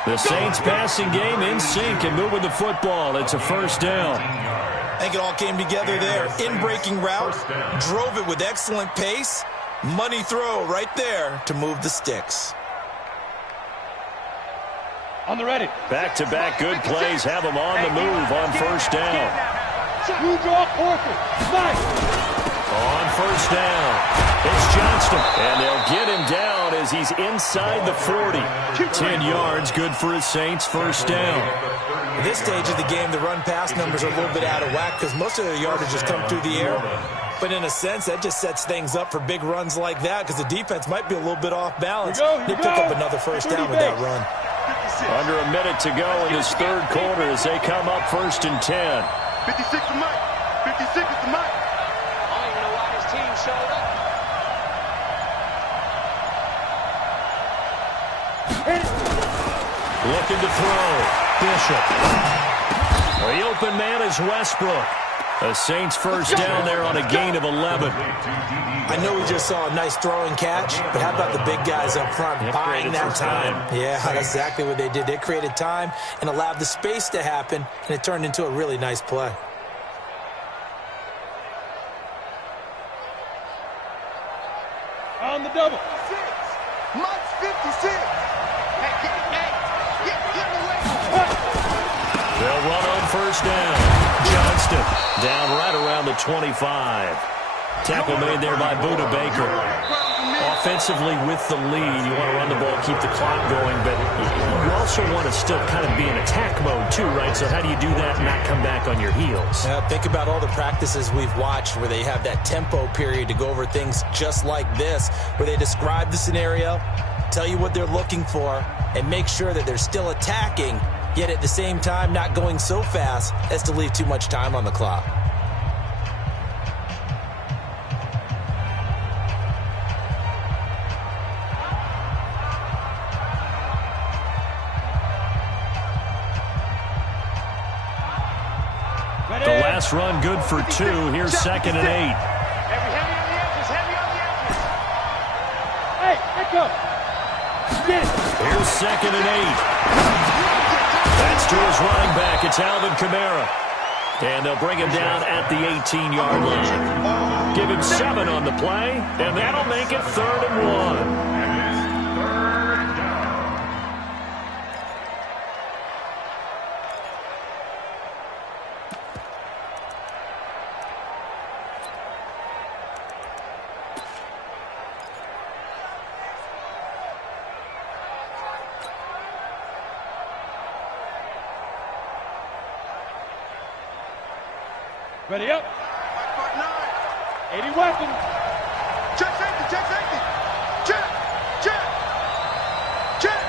The Saints passing game in sync and moving the football. It's a 1st down. I think it all came together there. In-breaking route, drove it with excellent pace. Money throw right there to move the sticks. On the ready. Back-to-back good plays have them on the move on 1st down. You draw Corker. On 1st down, it's Johnston. And they'll get him down as he's inside the 40. 10 yards, good for his Saints, 1st down. At this stage of the game, the run-pass numbers are a little bit out of whack because most of their yardage has come through the air. But in a sense, that just sets things up for big runs like that because the defense might be a little bit off balance. They pick up another 1st down with that run. Under a minute to go in this 3rd quarter as they come up 1st and 10. 56 to Mike. 56 is the Mike. I don't even know why his team showed up. Looking to throw. Bishop. The open man is Westbrook. The Saints 1st down there on a gain of 11. I know we just saw a nice throwing catch, but how about the big guys up front buying that time? Yeah, that's exactly what they did. They created time and allowed the space to happen, and it turned into a really nice play. On the double. Mike's 56. They'll run on 1st down. Johnston down right around the 25. Tackle made there by Buda Baker. Offensively with the lead, you want to run the ball, keep the clock going, but you also want to still kind of be in attack mode too, right? So how do you do that and not come back on your heels? Think about all the practices we've watched where they have that tempo period to go over things just like this, where they describe the scenario, tell you what they're looking for, and make sure that they're still attacking, yet at the same time not going so fast as to leave too much time on the clock. The last run good for 2. Here's 2nd and 8. Heavy on the edges, heavy on the edges. Hey, let go. Get it. Here's 2nd and 8. That's to his running back. It's Alvin Kamara. And they'll bring him down at the 18-yard line. Give him 7 on the play, and that'll make it 3rd and 1. Ready up. 80 weapons. Check safety, check safety. Check, check, check.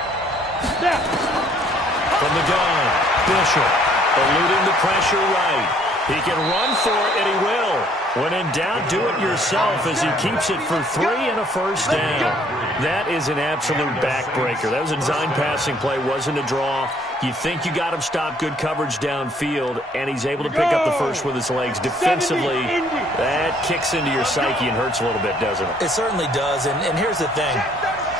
Snap. From the gun, Bishop eluding the pressure right. He can run for it, and he will. When in doubt, do it yourself as he keeps it for 3 and a first down. That is an absolute backbreaker. That was a design passing play, wasn't a draw. You think you got him stopped, good coverage downfield, and he's able to pick up the first with his legs. Defensively, that kicks into your psyche and hurts a little bit, doesn't it? It certainly does, and here's the thing.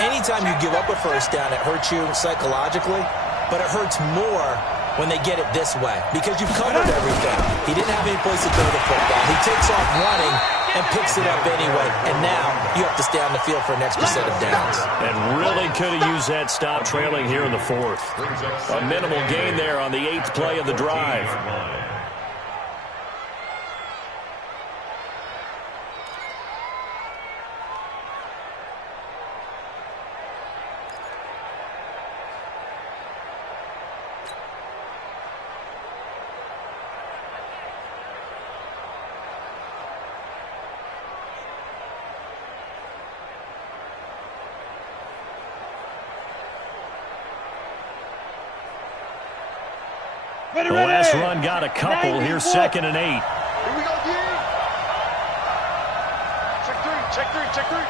Anytime you give up a first down, it hurts you psychologically, but it hurts more when they get it this way because you've covered everything. He didn't have any place to throw the football. He takes off running and picks it up anyway, and now you have to stay on the field for an extra set of downs. And really could have used that stop trailing here in the 4th. A minimal gain there on the 8th play of the drive. The last run got a couple. Here's 2nd and 8. Here we go, D. Check three, check three, check three.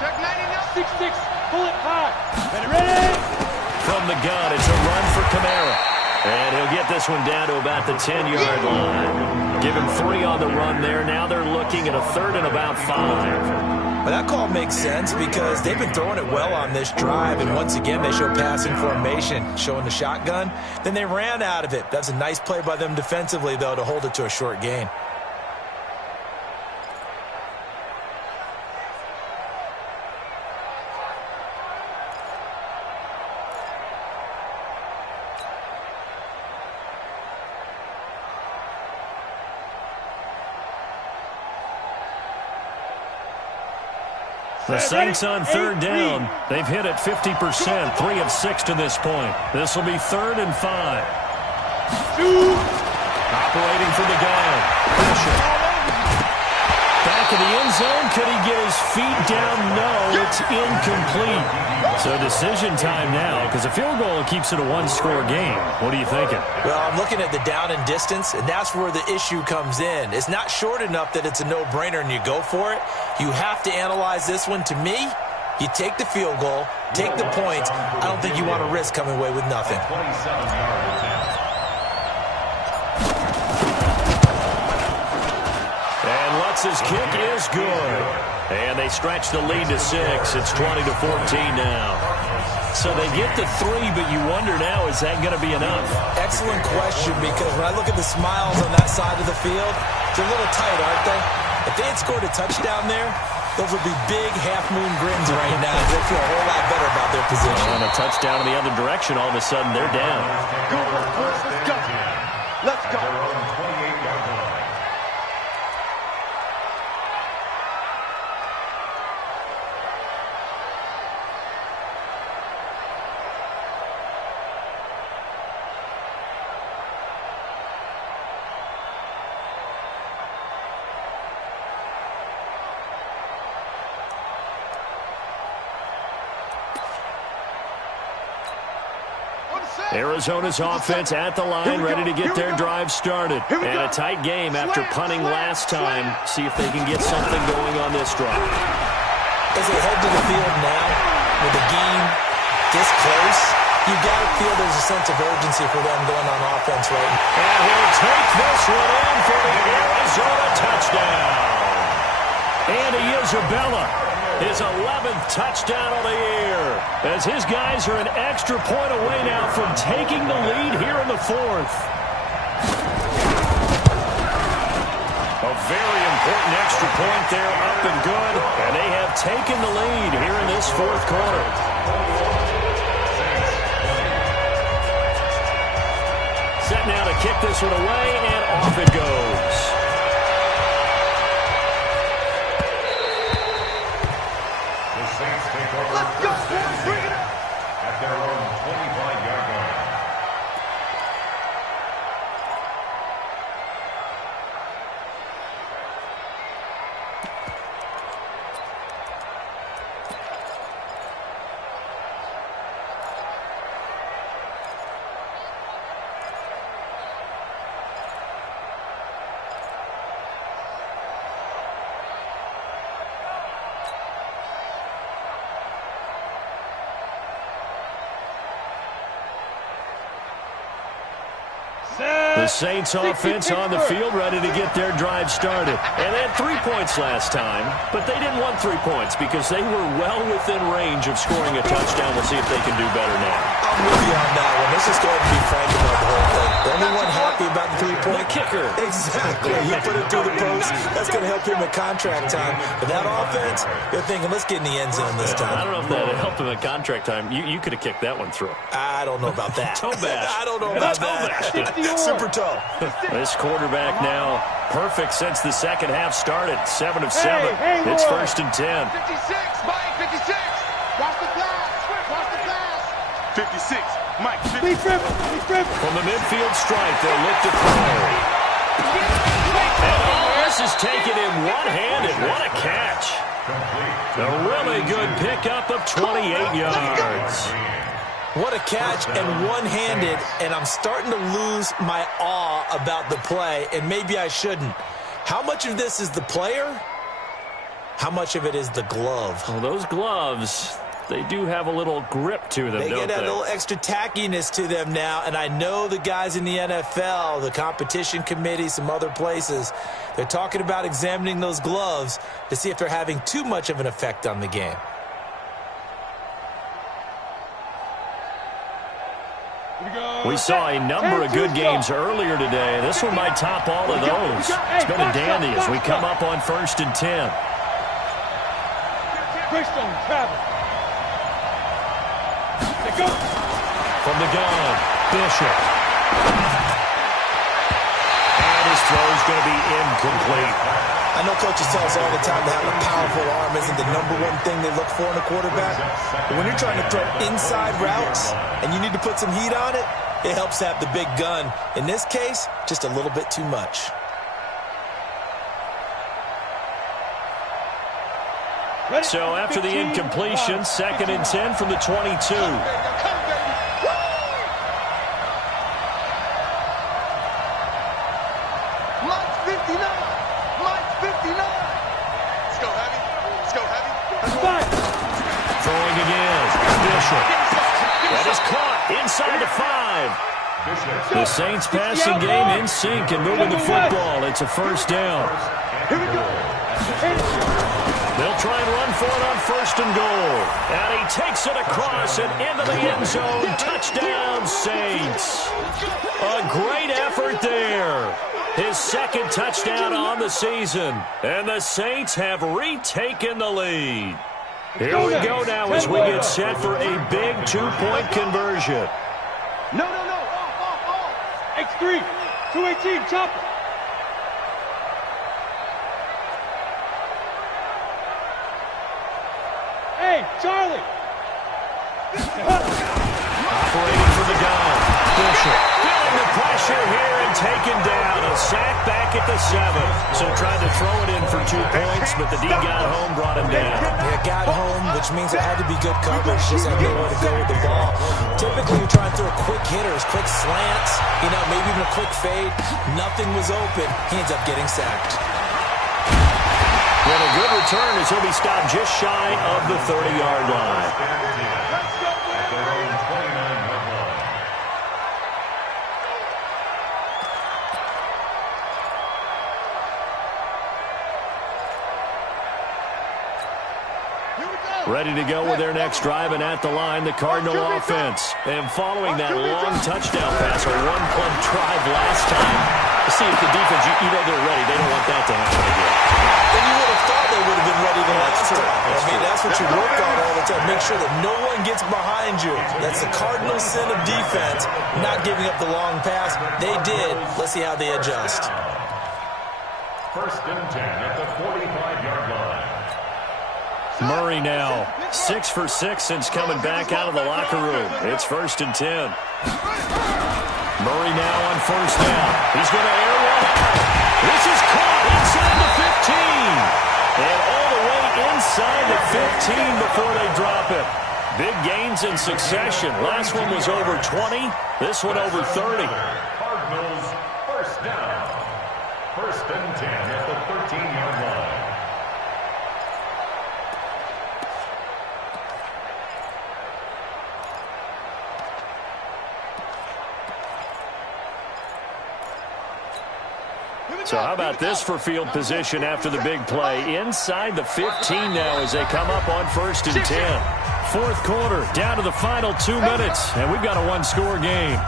Check 99. 6-6. Pull it high. Ready. From the gun, it's a run for Kamara. And he'll get this one down to about the 10-yard line. Give him 3 on the run there. Now they're looking at a 3rd and about 5. But that call makes sense because they've been throwing it well on this drive, and once again they show passing formation, showing the shotgun. Then they ran out of it. That's a nice play by them defensively, though, to hold it to a short gain. The Saints on 3rd down. They've hit it 50%, 3 of 6 to this point. This will be 3rd and 5. Operating from the gun. Pressure. Back of the end zone. Could he get his feet down? No, it's incomplete. So decision time now because a field goal keeps it a 1-score game. What are you thinking? Well, I'm looking at the down and distance, and that's where the issue comes in. It's not short enough that it's a no-brainer and you go for it. You have to analyze this one. To me, you take the field goal, take the points. I don't think you want to risk coming away with nothing. 27-yard attempt. And Lutz's kick is good. And they stretch the lead to 6. It's 20-14 now. So they get to 3, but you wonder now, is that going to be enough? Excellent question, because when I look at the smiles on that side of the field, they're a little tight, aren't they? If they had scored a touchdown there, those would be big half-moon grins right now. They feel a whole lot better about their position. And a touchdown in the other direction, all of a sudden they're down. Go, boys, let's go. Let's go. At their own 28-yard line. Arizona's offense at the line, ready to get their drive started. And a tight game after punting last time. See if they can get something going on this drive. As they head to the field now, with the game this close, you got to feel there's a sense of urgency for them going on offense right now. And he'll take this one in for the Arizona touchdown. Andy Isabella, his 11th touchdown of the year, as his guys are an extra point away now from taking the lead here in the 4th. A very important extra point there, up and good, and they have taken the lead here in this 4th quarter. Set now to kick this one away, and off it goes. The Saints take over first and 10 at their own 25-yard line. The Saints offense on the field, ready to get their drive started. And they had 3 points last time, but they didn't want 3 points because they were well within range of scoring a touchdown. We'll see if they can do better now. I'm with you on that one. Let's just go ahead and be frank about the whole thing. The only one happy about the 3-point kicker. Exactly. You put it through the post. That's going to help him at contract time. But that offense, they're thinking, let's get in the end zone this time. I don't know if that helped him at contract time. You could have kicked that one through. I don't know about that. Toe bash. I don't know about that. Super toe. This quarterback now perfect since the second half started. 7 of 7. It's 1st and 10. 56, Mike, 56. Watch the pass. Watch the pass. 56, Mike, 56. From the midfield stripe, they'll look to throw. And this is taken in one-handed. What a catch. A really good pickup of 28 yards. What a catch and one-handed, and I'm starting to lose my awe about the play, and maybe I shouldn't. How much of this is the player? How much of it is the glove? Well, those gloves, they do have a little grip to them, They don't get that they? little extra tackiness to them now, and I know the guys in the NFL, the competition committee, some other places, they're talking about examining those gloves to see if they're having too much of an effect on the game. We saw a number of good games earlier today. This one might top all of those. It's been a dandy as we come up on 1st and 10. From the gun, Bishop. And his throw is going to be incomplete. I know coaches tell us all the time that having a powerful arm isn't the #1 thing they look for in a quarterback. But when you're trying to throw inside routes and you need to put some heat on it, it helps to have the big gun. In this case, just a little bit too much. So after the incompletion, 2nd and 10 from the 22. Throwing again. Bishop. That is caught inside the 5. The Saints passing game in sync and moving the football. It's a 1st down. They'll try and run for it on 1st and goal. And he takes it across and into the end zone. Touchdown, Saints. A great effort there. His 2nd touchdown on the season. And the Saints have retaken the lead. Here we go now as we get set for a big 2-point conversion. No. Off. X3. 218, chopper. Hey, Charlie. Operating for the gun. Bishop feeling the pressure here and taken down. A sack back at the 7. So tried to throw it in for 2 points, but the D got home, brought him down. Yeah, got home, which means it had to be good coverage. Just had nowhere to go with the ball. Typically, you're trying to throw quick hitters, quick slants, maybe even a quick fade. Nothing was open. He ends up getting sacked. Well, a good return as he'll be stopped just shy of the 30-yard line. Ready to go with their next drive, and at the line, the Cardinal offense. And following that long touchdown pass, a one-play drive last time. To see if the defense, they're ready. They don't want that to happen again. And you would have thought they would have been ready the last time. That's what you work on all the time. Make sure that no one gets behind you. That's the cardinal sin of defense, not giving up the long pass. They did. Let's see how they adjust. 1st and 10 at the 45-yard line. Murray now 6 for 6 since coming back out of the locker room. It's 1st and 10. Murray now on 1st down. He's going to air one out. This is caught inside the 15. And all the way inside the 15 before they drop it. Big gains in succession. Last one was over 20. This one over 30. Cardinals 1st down. 1st and 10 at the 13-yard line. So how about this for field position after the big play? Inside the 15 now as they come up on 1st and 10. Fourth quarter, down to the final 2 minutes, and we've got a one-score game.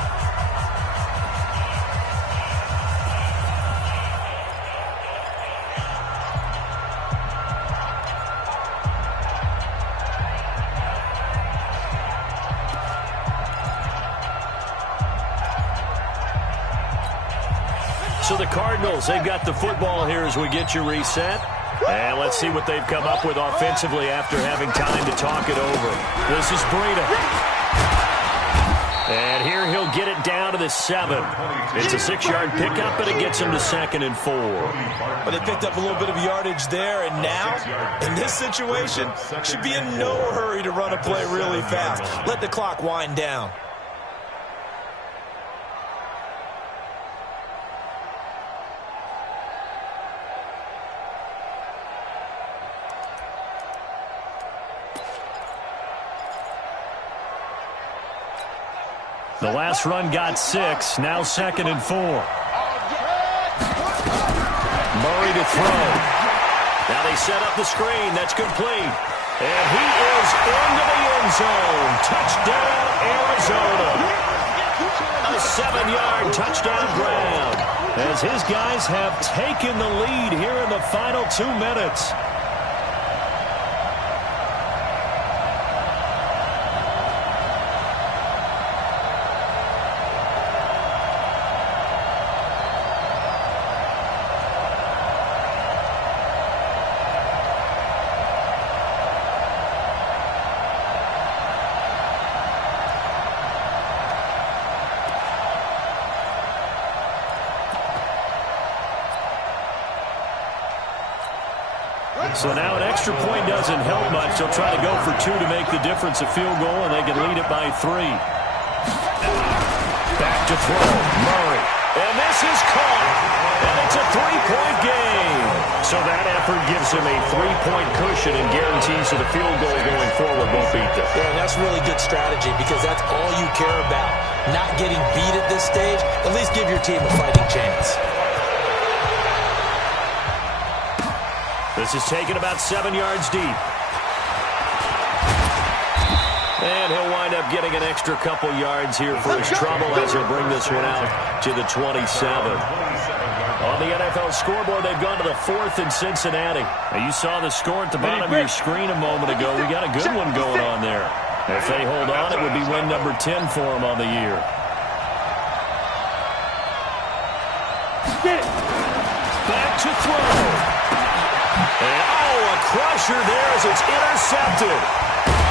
So the Cardinals, they've got the football here as we get you reset. And let's see what they've come up with offensively after having time to talk it over. This is Breida. And here he'll get it down to the 7. It's a 6-yard pickup, but it gets him to 2nd and 4. But they picked up a little bit of yardage there, and now, in this situation, should be in no hurry to run a play really fast. Let the clock wind down. The last run got 6, now 2nd and 4. Murray to throw. Now they set up the screen. That's complete. And he is into the end zone. Touchdown, Arizona. A 7-yard touchdown grab as his guys have taken the lead here in the final 2 minutes. So now an extra point doesn't help much. They'll try to go for 2 to make the difference a field goal, and they can lead it by 3. Back to throw. Murray. And this is caught. And it's a 3-point game. So that effort gives him a 3-point cushion and guarantees that a field goal going forward won't beat them. Yeah, and that's really good strategy because that's all you care about. Not getting beat at this stage. At least give your team a fighting chance. This is taken about 7 yards deep. And he'll wind up getting an extra couple yards here for his trouble as he'll bring this one out to the 27. On the NFL scoreboard, they've gone to the 4th in Cincinnati. Now, you saw the score at the bottom of your screen a moment ago. We got a good one going on there. If they hold on, it would be win number 10 for them on the year. Back to throw. And, a crusher there as it's intercepted.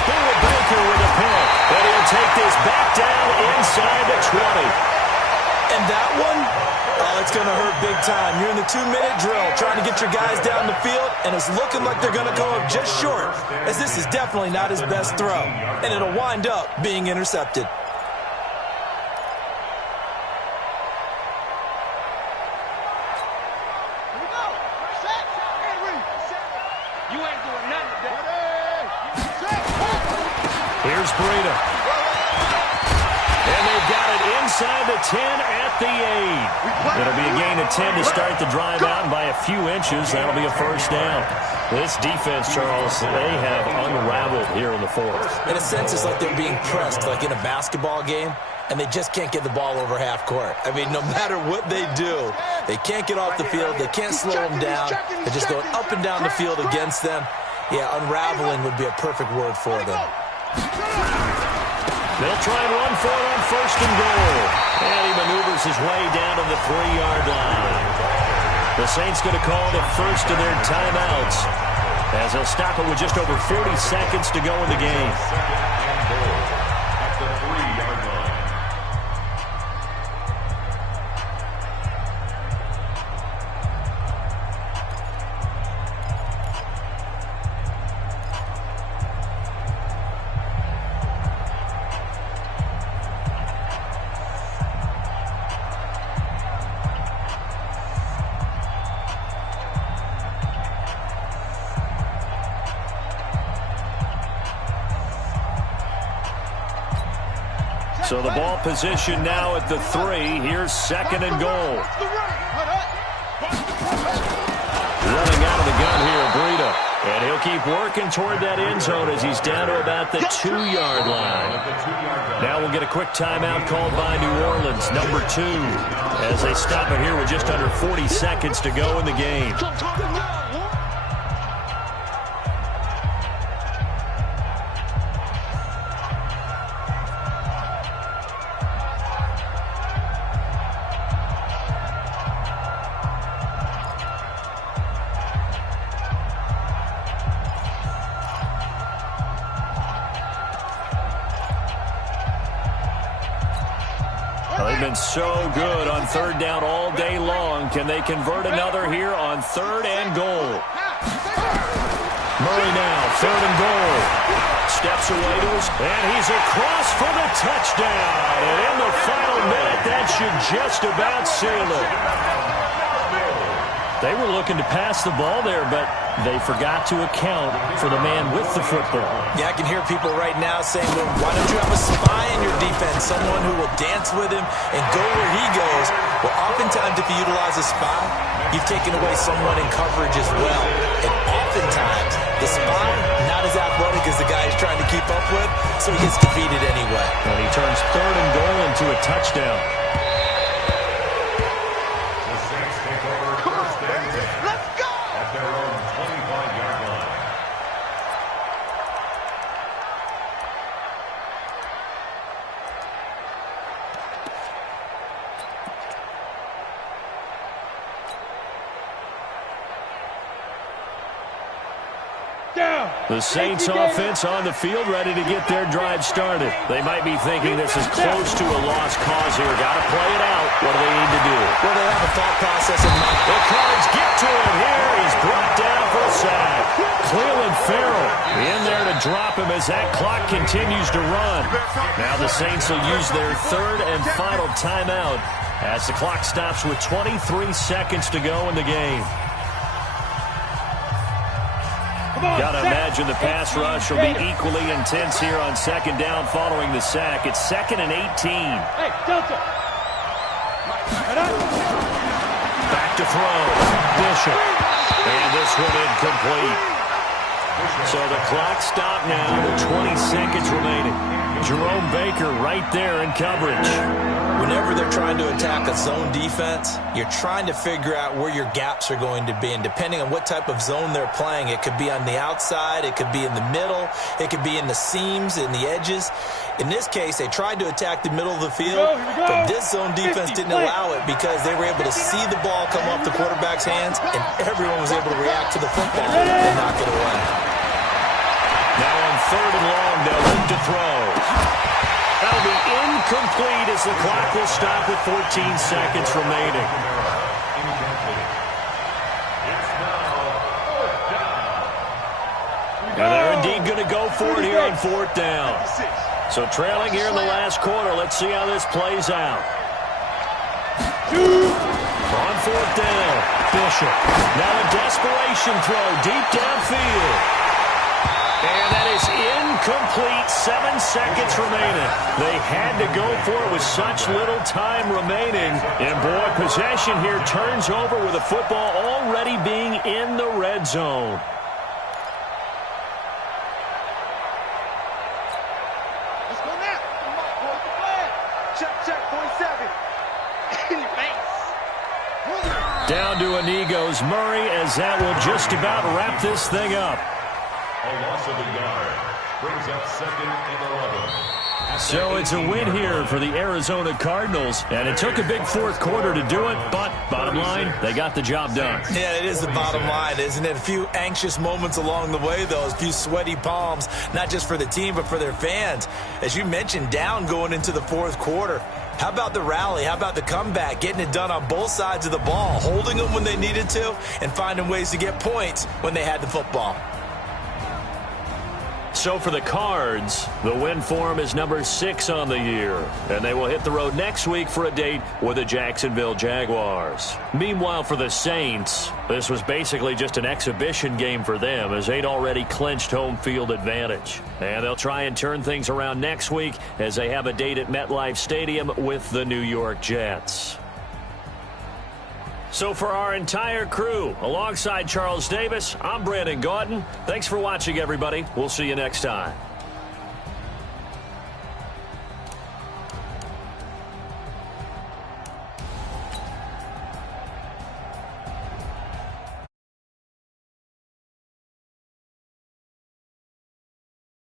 Bill Baker with a pick. And he'll take this back down inside the 20. And that one, it's going to hurt big time. You're in the 2-minute drill trying to get your guys down the field, and it's looking like they're going to go up just short, as this is definitely not his best throw. And it'll wind up being intercepted. Here's Breida. And they've got it inside the 10 at the 8. It'll be a gain of 10 to start the drive out, and by a few inches, that'll be a first down. This defense, Charles, they have unraveled here in the 4th. In a sense, it's like they're being pressed, like in a basketball game, and they just can't get the ball over half court. I mean, no matter what they do, they can't get off the field. They can't slow them down. They're just going up and down the field against them. Yeah, unraveling would be a perfect word for them. They'll try and run for it on 1st and goal. And he maneuvers his way down to the 3-yard line. The Saints going to call the first of their timeouts as they'll stop it with just over 40 seconds to go in the game. 2nd and goal at the 3-yard line. So the ball position now at the 3. Here's 2nd and goal. And he'll keep working toward that end zone as he's down to about the 2-yard line. Now we'll get a quick timeout called by New Orleans, number 2, as they stop it here with just under 40 seconds to go in the game. They've been so good on third down all day long. Can they convert another here on third and goal? Murray now, third and goal. Steps away to his, and he's across for the touchdown. And in the final minute, that should just about seal it. They were looking to pass the ball there, but they forgot to account for the man with the football. Yeah, I can hear people right now saying, well, why don't you have a spy in your defense, someone who will dance with him and go where he goes? Well, oftentimes if you utilize a spy, you've taken away someone in coverage as well. And oftentimes, the spy, not as athletic as the guy he's trying to keep up with, so he gets defeated anyway. And he turns third and goal into a touchdown. The Saints offense on the field, ready to get their drive started. They might be thinking this is close to a lost cause here. Got to play it out. What do they need to do? Well, they have a thought process in mind. The Cards get to him here. He's brought down for a sack. Cleveland Farrell in there to drop him as that clock continues to run. Now the Saints will use their third and final timeout as the clock stops with 23 seconds to go in the game. Got to imagine the pass rush will be equally intense here on second down following the sack. It's 2nd and 18. Hey, Delta. Back to throw. Bishop. And this one incomplete. So the clock stopped now with 20 seconds remaining. Jerome Baker right there in coverage. Whenever they're trying to attack a zone defense, you're trying to figure out where your gaps are going to be. And depending on what type of zone they're playing, it could be on the outside, it could be in the middle, it could be in the seams, in the edges. In this case, they tried to attack the middle of the field, but this zone defense didn't allow it because they were able to see the ball come off the quarterback's hands, and everyone was able to react to the football and knock it away. Now on third and long, they'll look to throw. That'll be incomplete as the clock will stop with 14 seconds remaining. And they're indeed going to go for it here on fourth down. So trailing here in the last quarter. Let's see how this plays out. On fourth down, Bishop. Now a desperation throw deep downfield. And that is incomplete. 7 seconds remaining. They had to go for it with such little time remaining. And boy, possession here turns over with the football already being in the red zone. Let's go now. Check, check, 47. Down to Inigo's Murray as that will just about wrap this thing up. A loss of a yard brings up 2nd and 11. So it's a win here for the Arizona Cardinals, and it took a big fourth quarter to do it, but bottom line, they got the job done. Yeah, it is the bottom line, isn't it? A few anxious moments along the way, though, a few sweaty palms, not just for the team, but for their fans. As you mentioned, down going into the fourth quarter. How about the rally? How about the comeback? Getting it done on both sides of the ball, holding them when they needed to, and finding ways to get points when they had the football. So for the Cards, the win form is number 6 on the year, and they will hit the road next week for a date with the Jacksonville Jaguars. Meanwhile, for the Saints, this was basically just an exhibition game for them as they'd already clinched home field advantage. And they'll try and turn things around next week as they have a date at MetLife Stadium with the New York Jets. So for our entire crew, alongside Charles Davis, I'm Brandon Gaudin. Thanks for watching, everybody. We'll see you next time.